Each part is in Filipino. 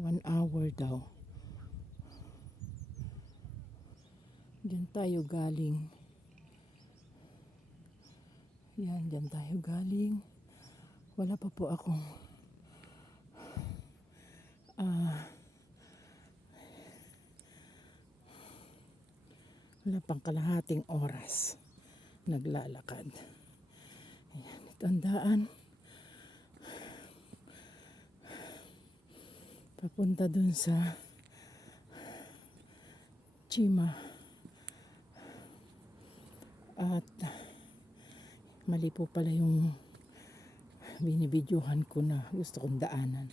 1 hour daw. Diyan tayo galing. Yan, diyan tayo galing. Wala pa po akong wala pang kalahating oras naglalakad. Ayan, ito ang daan papunta dun sa Chima. At mali po pala yung binibidyohan ko na gusto kong daanan.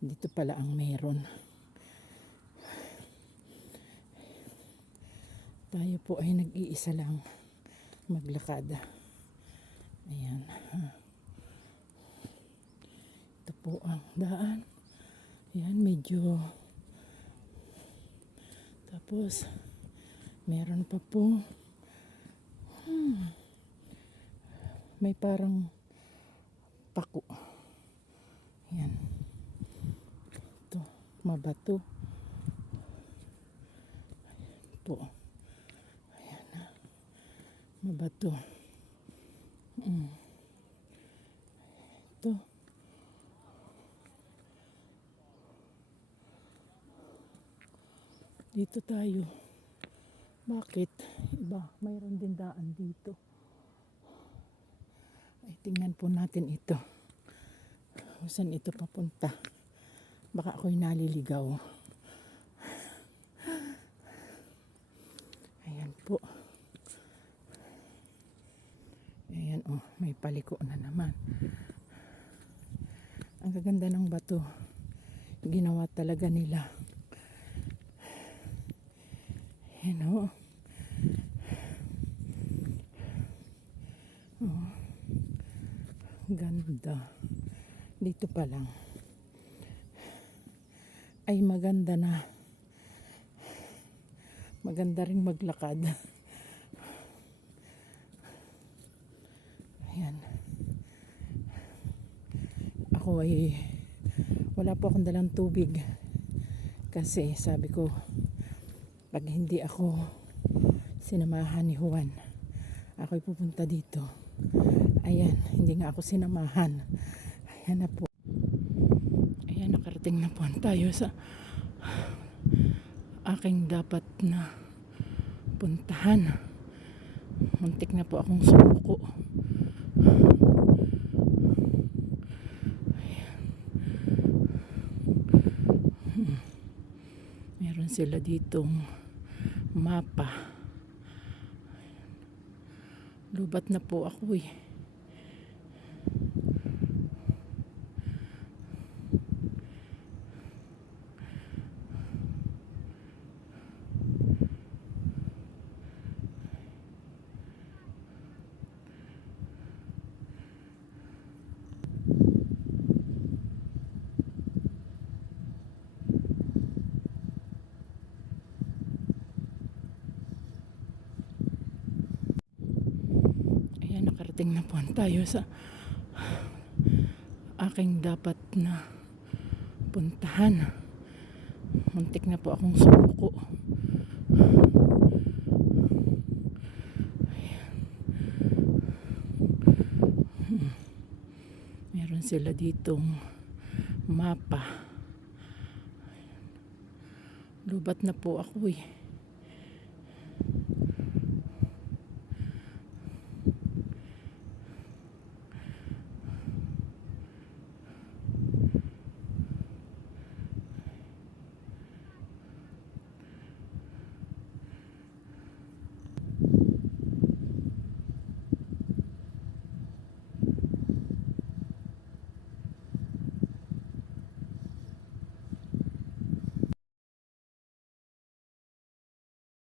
Dito pala ang meron. Tayo po ay nag-iisa lang maglakad. Ayan. Ito po ang daan. Ayan, medyo tapos meron pa po may parang pako. Ayan. Ito, mabato. Ito. Ayan na. Mabato. Ito. Dito tayo. Bakit? Iba, mayroon din daan dito. Ay, tingnan po natin ito. Saan ito papunta? Baka ako'y naliligaw. Ayan po. Ayan, oh, may paliko na naman. Ang gaganda ng bato. Ginawa talaga nila. Ayan, oh. Oh. Ganda. Dito pa lang ay maganda na. Maganda ring maglakad. Ayan. Ako ay wala po akong dalang tubig kasi sabi ko pag hindi ako sinamahan ni Juan, ako'y pupunta dito. Ayan, hindi nga ako sinamahan. Ayan na po. Ayan, nakarating na po tayo sa aking dapat na puntahan. Muntik na po akong sumuko. Ayan. Meron sila ditong mapa. Lubat na po ako eh. Nakarating na po tayo sa aking dapat na puntahan. Muntik na po akong sumuko. Meron sila ditong mapa. Lubat na po ako eh.